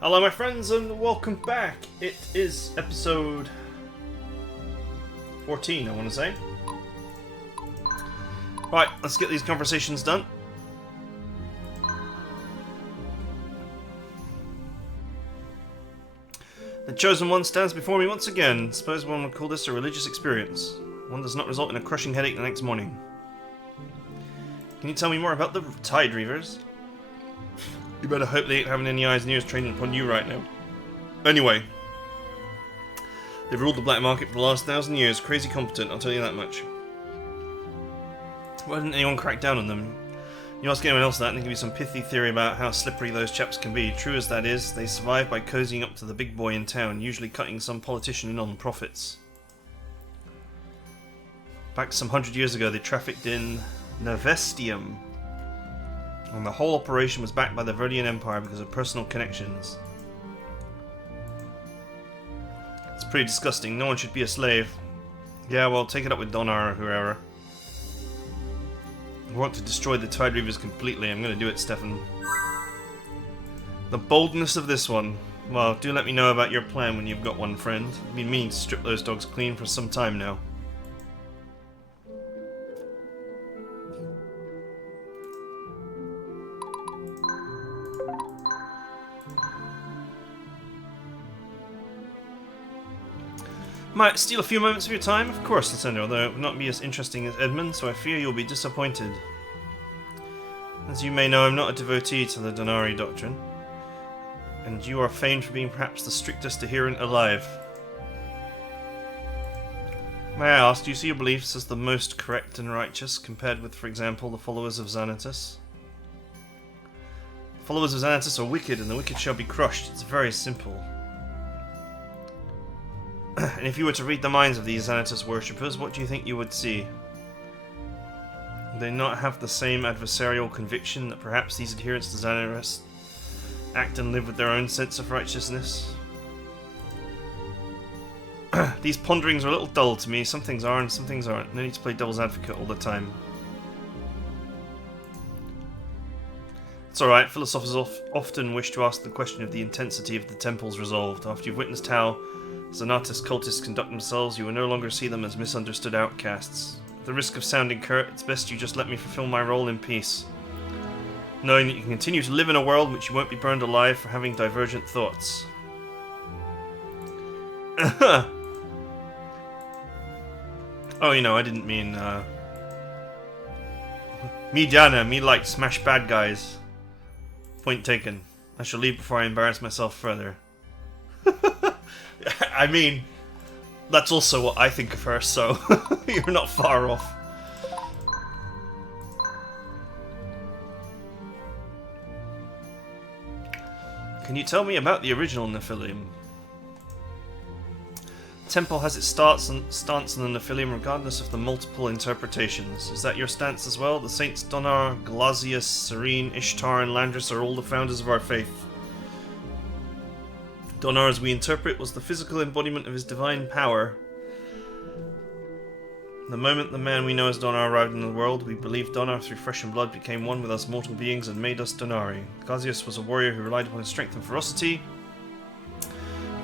Hello my friends and welcome back. It is episode 14, I want to say. Right, let's get these conversations done. The Chosen One stands before me once again. Suppose one would call this a religious experience. One does not result in a crushing headache the next morning. Can you tell me more about the Tide Reavers? You better hope they ain't having any eyes and ears trained upon you right now. Anyway, they've ruled the black market for the last 1,000 years. Crazy competent, I'll tell you that much. Why didn't anyone crack down on them? You ask anyone else that and they give you some pithy theory about how slippery those chaps can be. True as that is, they survive by cozying up to the big boy in town, usually cutting some politician in on the profits. Back some 100 years ago, they trafficked in Nevestium, and the whole operation was backed by the Verdian Empire because of personal connections. It's pretty disgusting. No one should be a slave. Yeah, well, take it up with Donar or whoever. I want to destroy the Tide Reavers completely. I'm going to do it, Stefan. The boldness of this one. Well, do let me know about your plan when you've got one, friend. I've been meaning to strip those dogs clean for some time now. Might steal a few moments of your time? Of course, Lieutenant, although it will not be as interesting as Edmund, so I fear you'll be disappointed. As you may know, I'm not a devotee to the Donari doctrine, and you are famed for being perhaps the strictest adherent alive. May I ask, do you see your beliefs as the most correct and righteous, compared with, for example, the followers of Xanatus? The followers of Xanatus are wicked, and the wicked shall be crushed. It's very simple. And if you were to read the minds of these Xanatus worshippers, what do you think you would see? Would they not have the same adversarial conviction that perhaps these adherents to Xanatus act and live with their own sense of righteousness? These ponderings are a little dull to me. Some things are and some things aren't. No need to play devil's advocate all the time. It's alright, philosophers often wish to ask the question of the intensity of the temple's resolved. After you've witnessed how Xanatus cultists conduct themselves, you will no longer see them as misunderstood outcasts. At the risk of sounding curt, it's best you just let me fulfill my role in peace, knowing that you can continue to live in a world in which you won't be burned alive for having divergent thoughts. Oh, you know, I didn't mean, me Jana, me like smash bad guys. Point taken. I shall leave before I embarrass myself further. I mean, that's also what I think of her, so you're not far off. Can you tell me about the original Nephilim? The temple has its stance on the Nephilim regardless of the multiple interpretations. Is that your stance as well? The saints Donar, Glazius, Serene, Ishtar, and Landris are all the founders of our faith. Donar, as we interpret, was the physical embodiment of his divine power. The moment the man we know as Donar arrived in the world, we believed Donar through flesh and blood became one with us mortal beings and made us Donari. Glazius was a warrior who relied upon his strength and ferocity.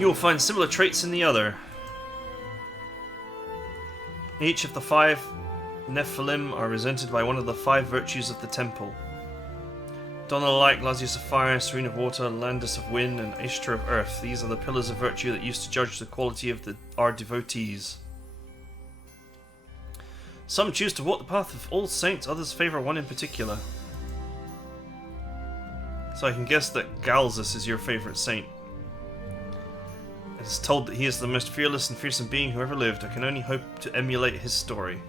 You will find similar traits in the other. Each of the 5 Nephilim are represented by one of the 5 virtues of the temple. Donar light, Glazius of fire, Serene of water, Landis of wind, and Ishtar of earth. These are the pillars of virtue that used to judge the quality of our devotees. Some choose to walk the path of all saints, others favour one in particular. So I can guess that Galzus is your favourite saint. It is told that he is the most fearless and fearsome being who ever lived. I can only hope to emulate his story.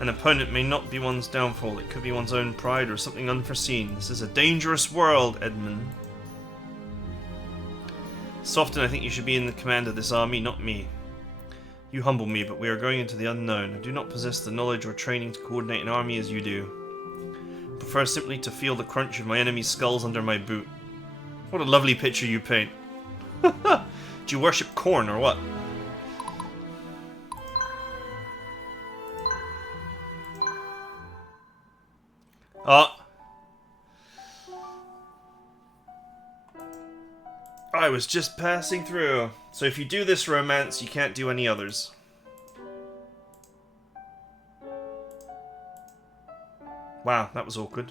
An opponent may not be one's downfall, it could be one's own pride or something unforeseen. This is a dangerous world, Edmund. So often I think you should be in the command of this army, not me. You humble me, but we are going into the unknown. I do not possess the knowledge or training to coordinate an army as you do. I prefer simply to feel the crunch of my enemies' skulls under my boot. What a lovely picture you paint. Do you worship corn or what? Oh, I was just passing through. So if you do this romance, you can't do any others. Wow, that was awkward.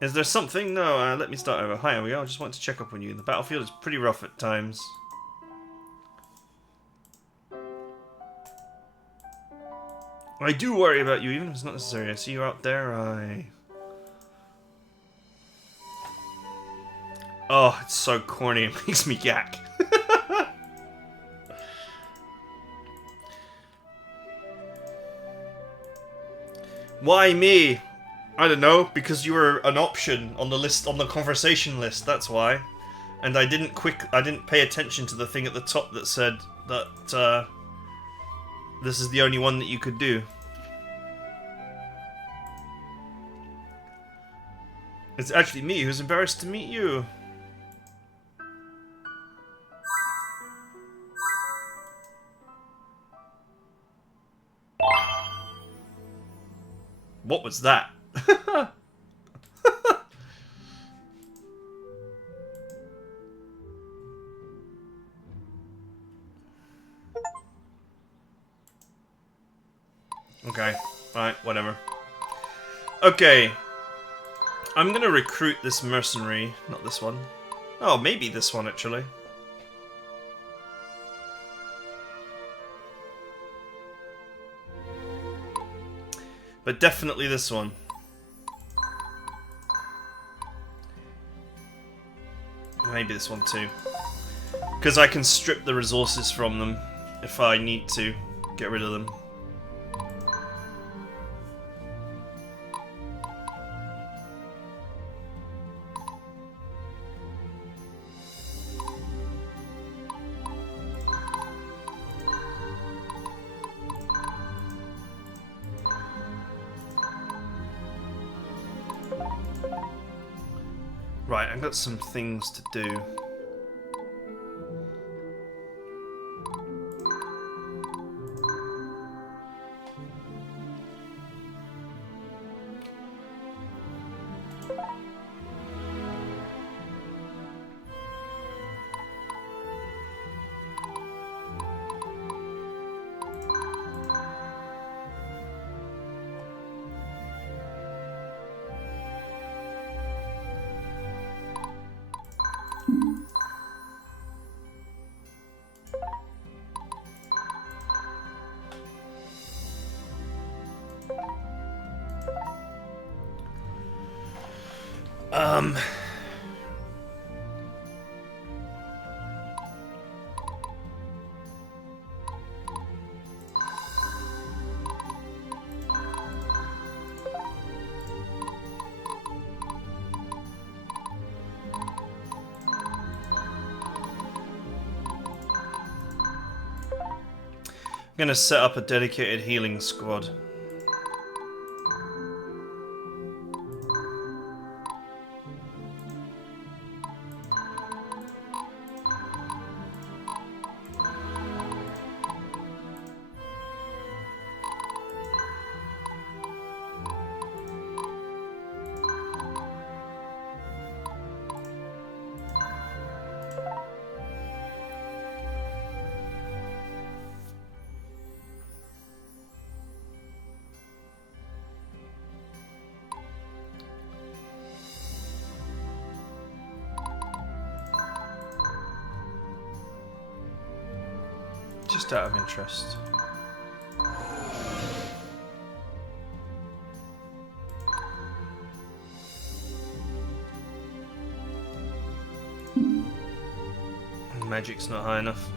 Is there something? No, let me start over. Hi, I just wanted to check up on you. The battlefield is pretty rough at times. I do worry about you, even if it's not necessary. I see you out there, Oh, it's so corny, it makes me gack. Why me? I don't know, because you were an option on the list, on the conversation list, that's why. And I didn't pay attention to the thing at the top that said that, this is the only one that you could do. It's actually me who's embarrassed to meet you. What was that? Okay, alright, whatever. Okay. I'm gonna recruit this mercenary, not this one. Oh, maybe this one actually. But definitely this one. Maybe this one too. Because I can strip the resources from them if I need to get rid of them. Right, I've got some things to do. I'm gonna set up a dedicated healing squad. Just out of interest. Magic's not high enough.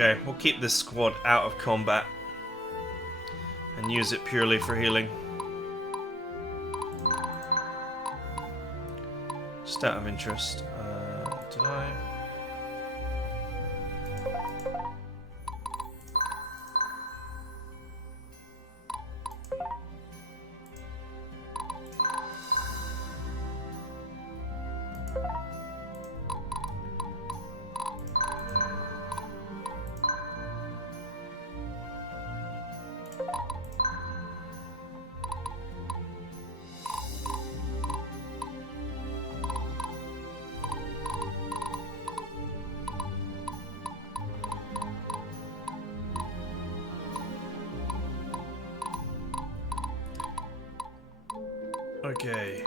Okay, we'll keep this squad out of combat and use it purely for healing. Just out of interest. Did I? Okay.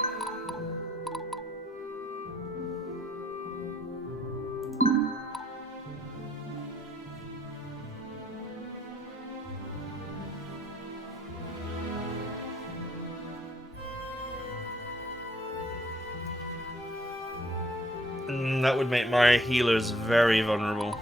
That would make my healers very vulnerable.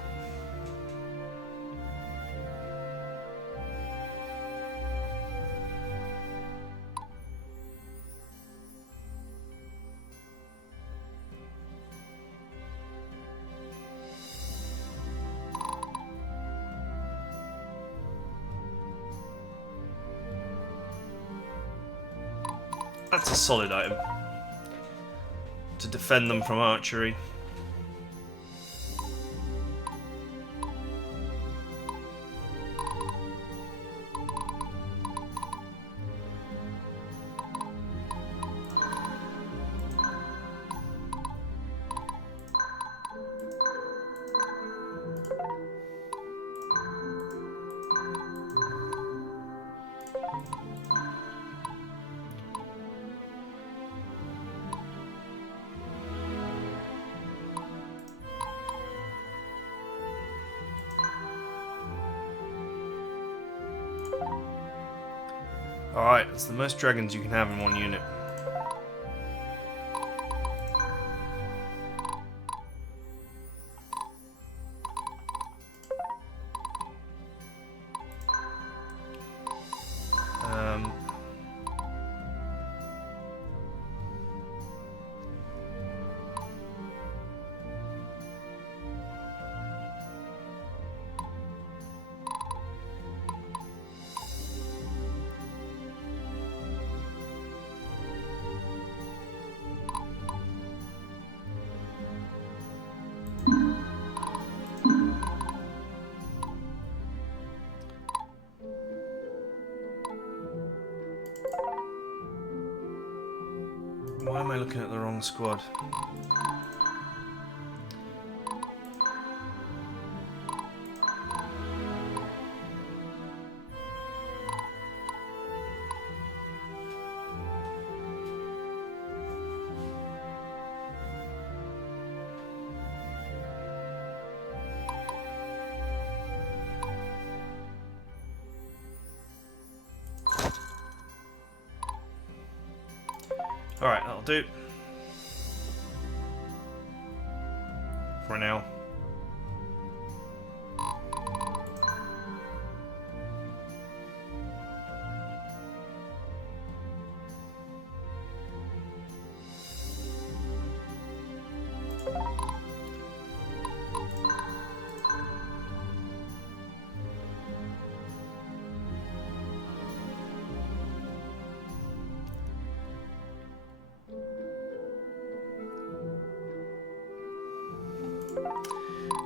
That's a solid item. To defend them from archery. Alright, it's the most dragons you can have in one unit. Why am I looking at the wrong squad? Alright, that'll do. For now.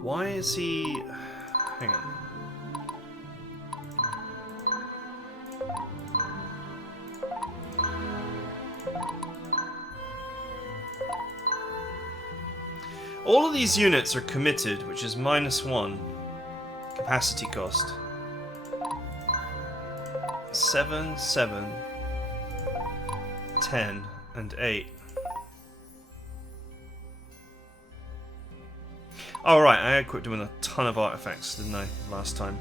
Why is he... Hang on. All of these units are committed, which is -1 capacity cost. 7, 7, 10, and 8. Oh right, I equipped him with a ton of artifacts, didn't I, last time?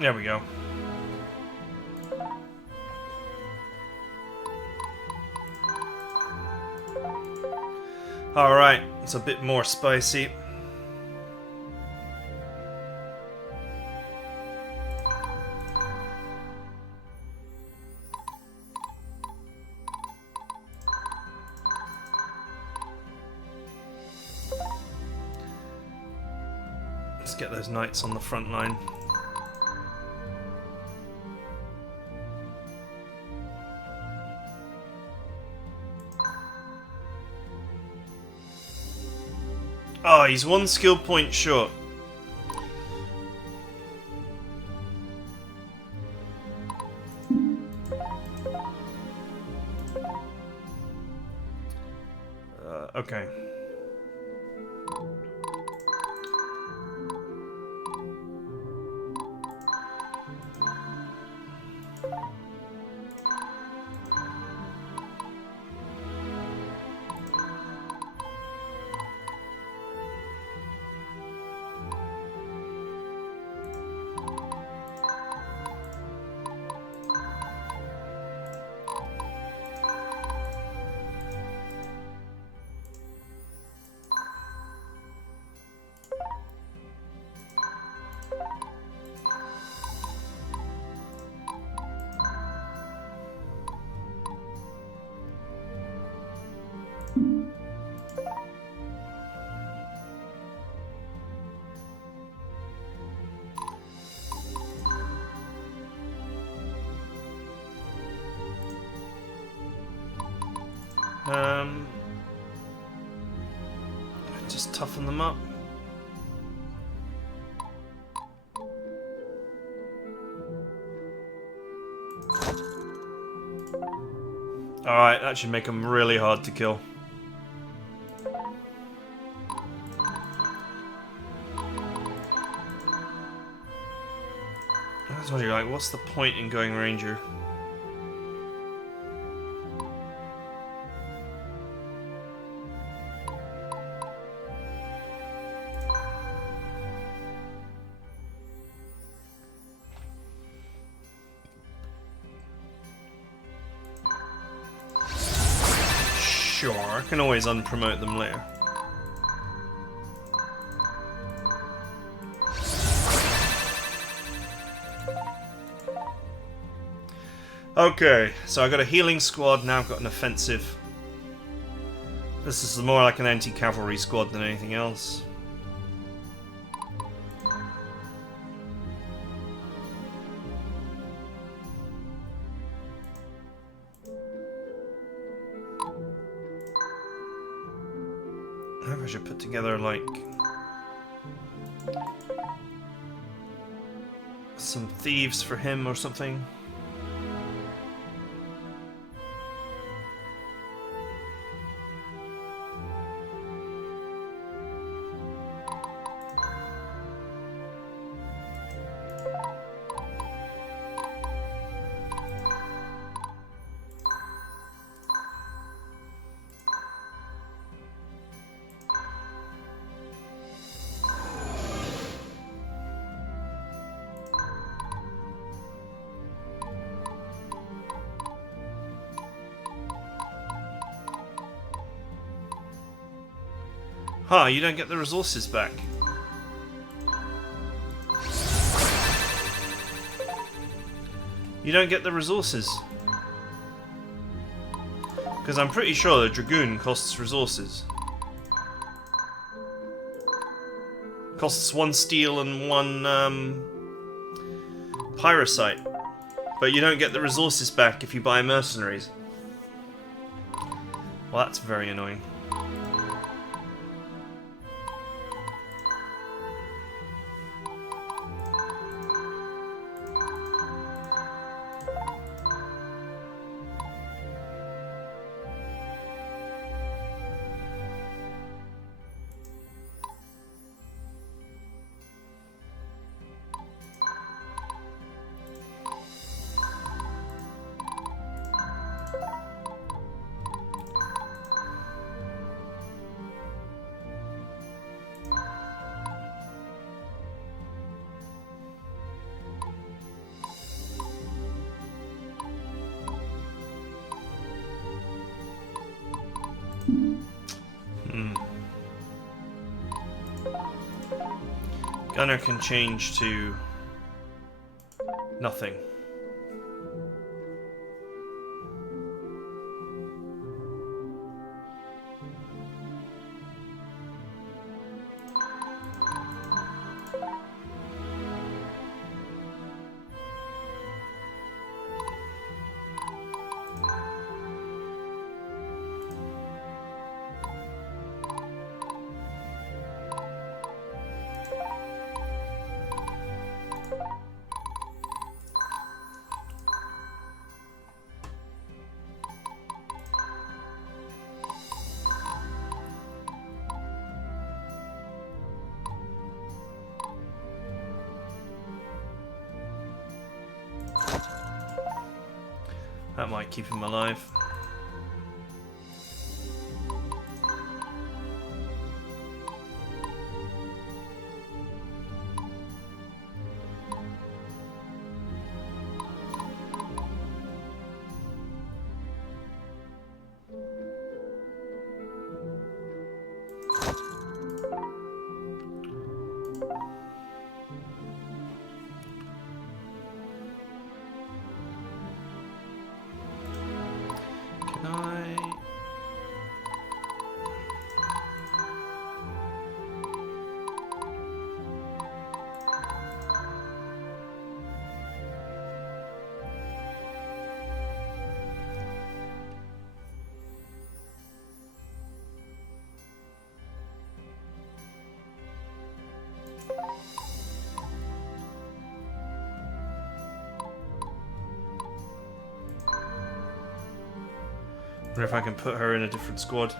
There we go. Alright, it's a bit more spicy. get those knights on the front line. Oh, he's one skill point short. Okay. Just toughen them up. Alright, that should make them really hard to kill. I was wondering, like, what's the point in going Ranger? Sure, I can always unpromote them later. Okay, so I got a healing squad, now I've got an offensive. This is more like an anti-cavalry squad than anything else. Maybe I should put together, like, some thieves for him or something. Huh, you don't get the resources back. You don't get the resources. Because I'm pretty sure the Dragoon costs resources. Costs 1 steel and 1 pyrosite. But you don't get the resources back if you buy mercenaries. Well, that's very annoying. Gunner can change to nothing. That might keep him alive. Wonder if I can put her in a different squad.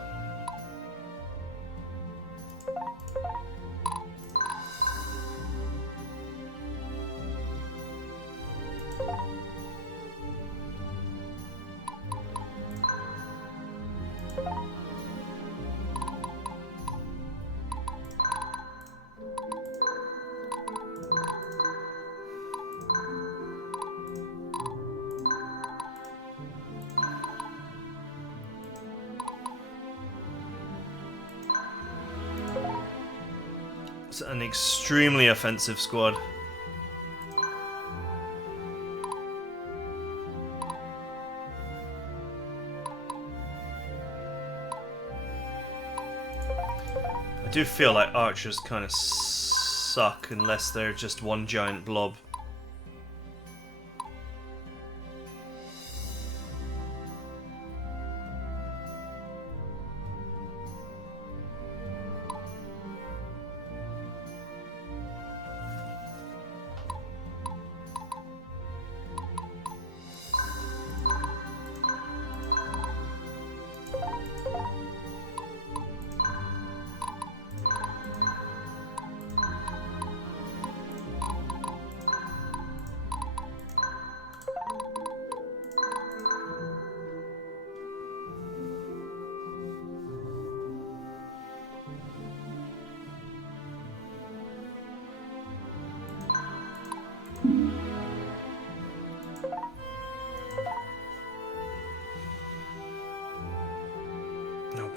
It's an extremely offensive squad. I do feel like archers kind of suck unless they're just one giant blob.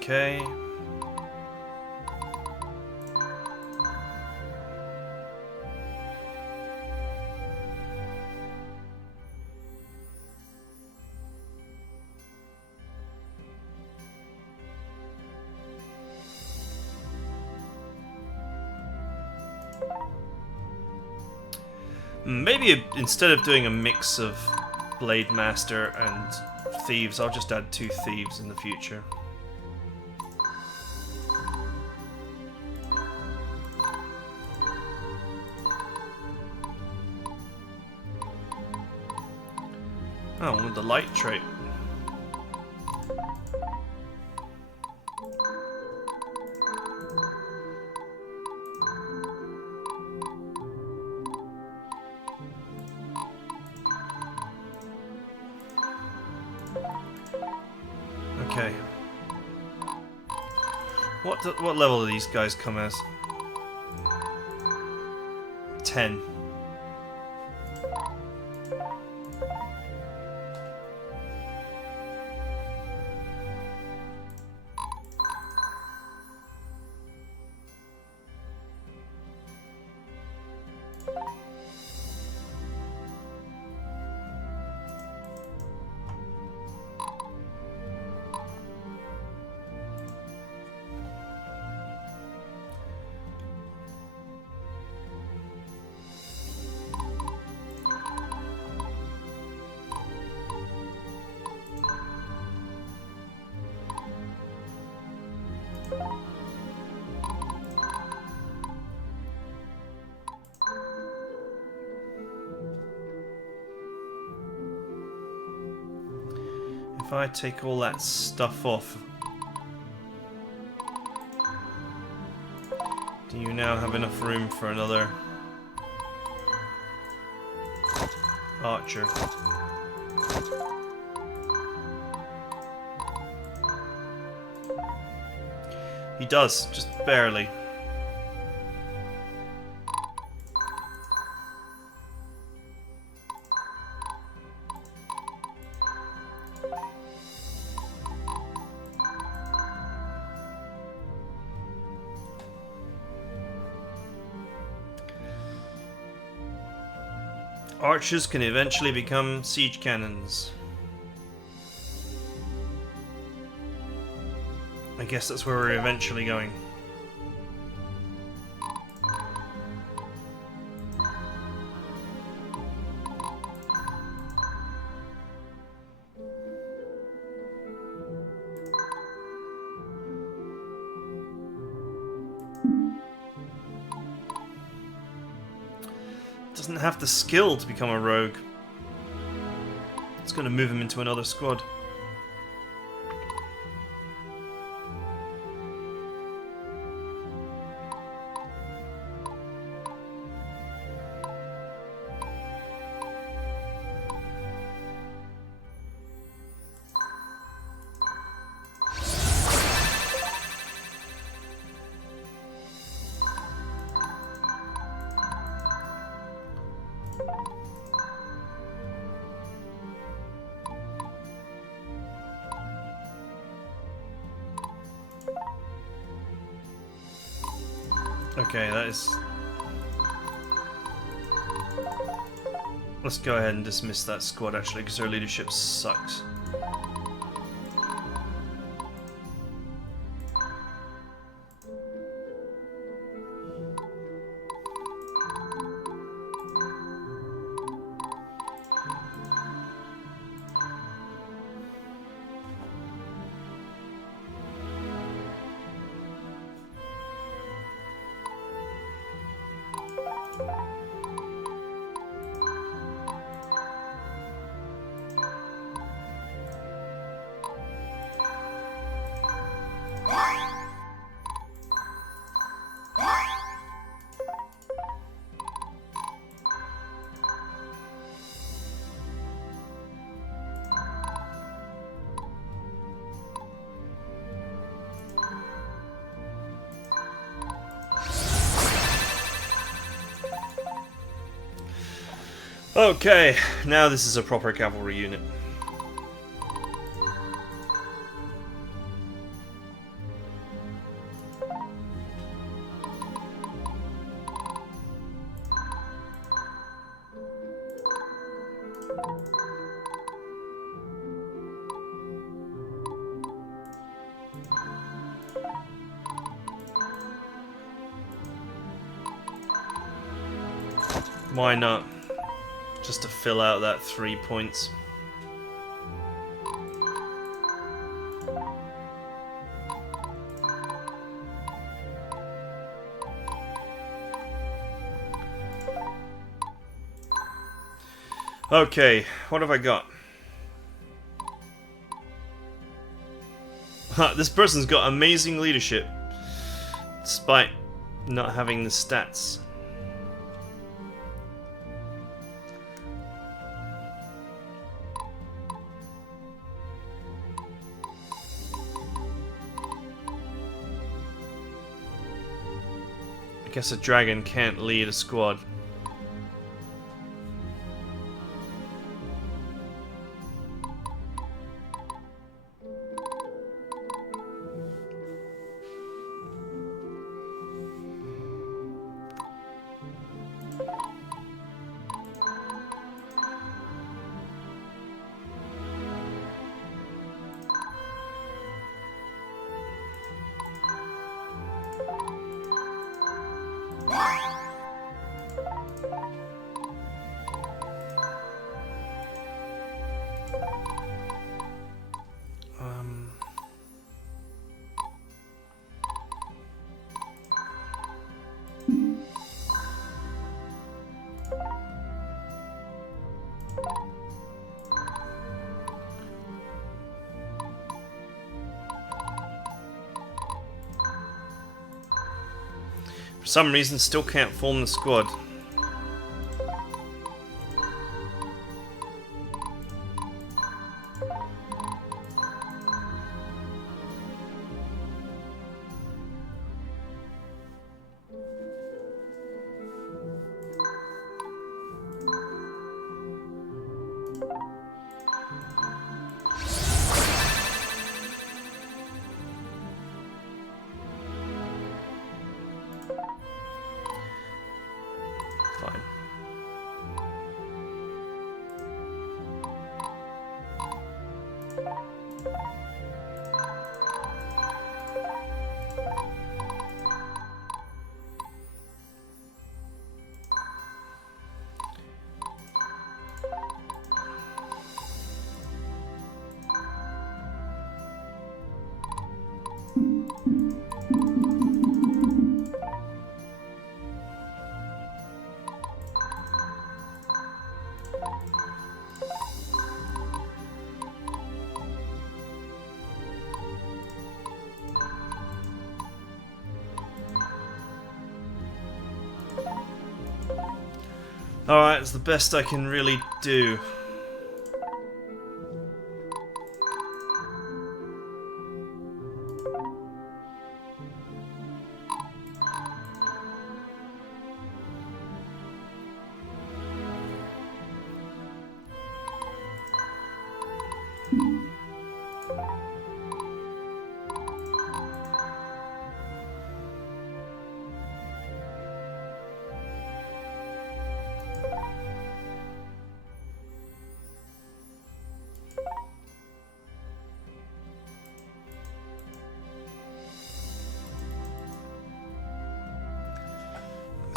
Okay. Maybe instead of doing a mix of Blade Master and Thieves, I'll just add 2 Thieves in the future. Oh, with the light trait. Okay. What level do these guys come as? 10. If I take all that stuff off, do you now have enough room for another archer? He does, just barely. Archers can eventually become siege cannons. I guess that's where we're eventually going. Doesn't have the skill to become a rogue. It's going to move him into another squad. Okay, that is... Let's go ahead and dismiss that squad actually, because their leadership sucks. Okay, now this is a proper cavalry unit. Why not? Just to fill out that 3 points. Okay, what have I got? This person's got amazing leadership, despite not having the stats. I guess a dragon can't lead a squad. For some reason, still can't form the squad. Alright, it's the best I can really do.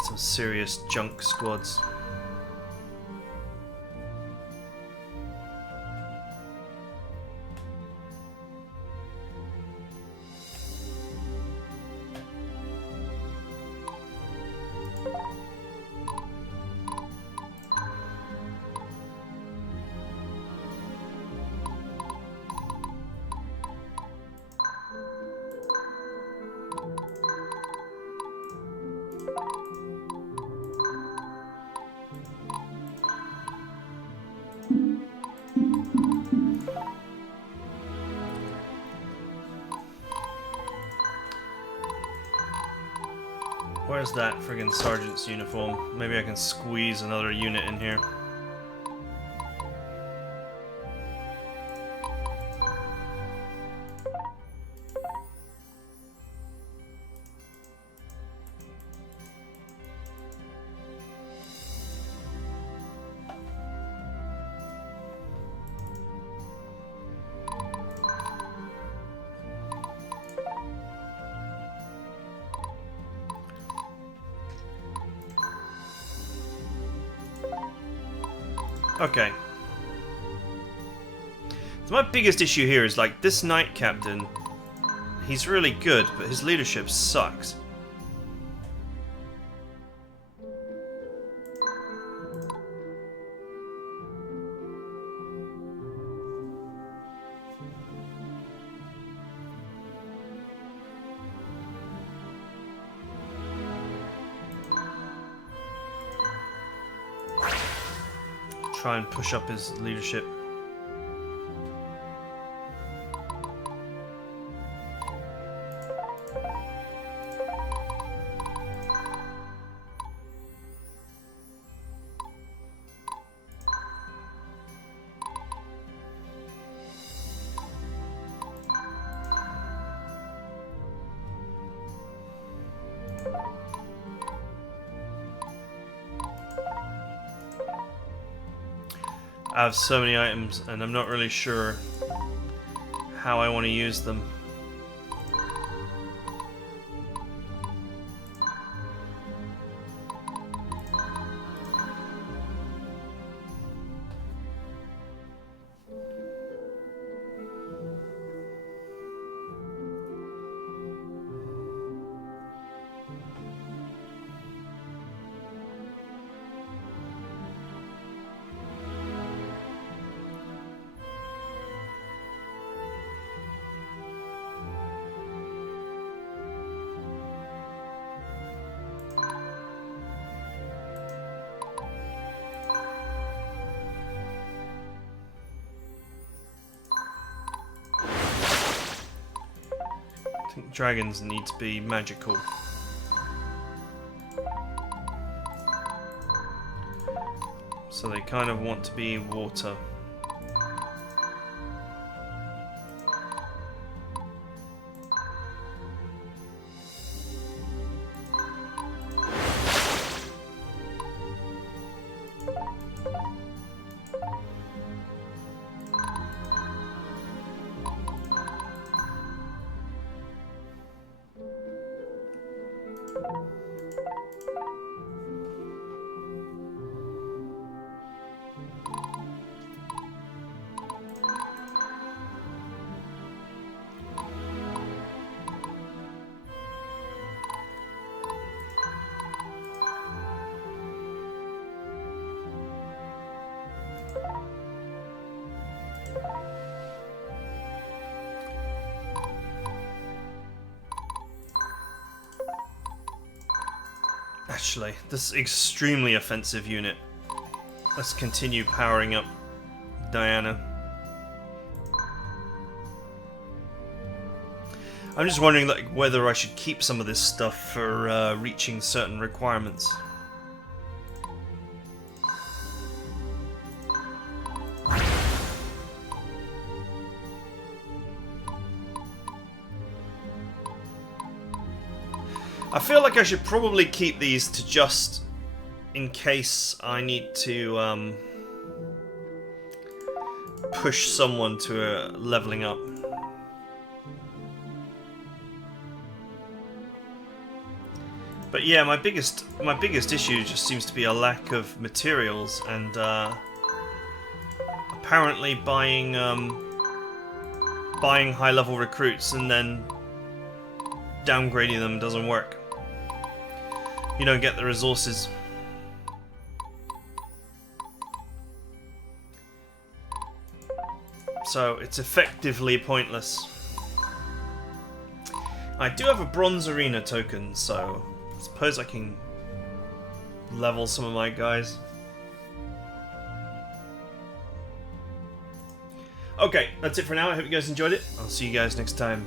Some serious junk squads. Where's that friggin' sergeant's uniform? Maybe I can squeeze another unit in here. Okay. So my biggest issue here is, like, this knight captain, he's really good, but his leadership sucks. Try and push up his leadership. I have so many items and I'm not really sure how I want to use them. I think dragons need to be magical. So they kind of want to be water. Actually, this extremely offensive unit. Let's continue powering up Diana. I'm just wondering, like, whether I should keep some of this stuff for reaching certain requirements. I feel like I should probably keep these to just in case I need to push someone to a leveling up. But yeah, my biggest issue just seems to be a lack of materials, and apparently buying high-level recruits and then downgrading them doesn't work. You don't get the resources. So it's effectively pointless. I do have a bronze arena token, so I suppose I can level some of my guys. Okay, that's it for now. I hope you guys enjoyed it. I'll see you guys next time.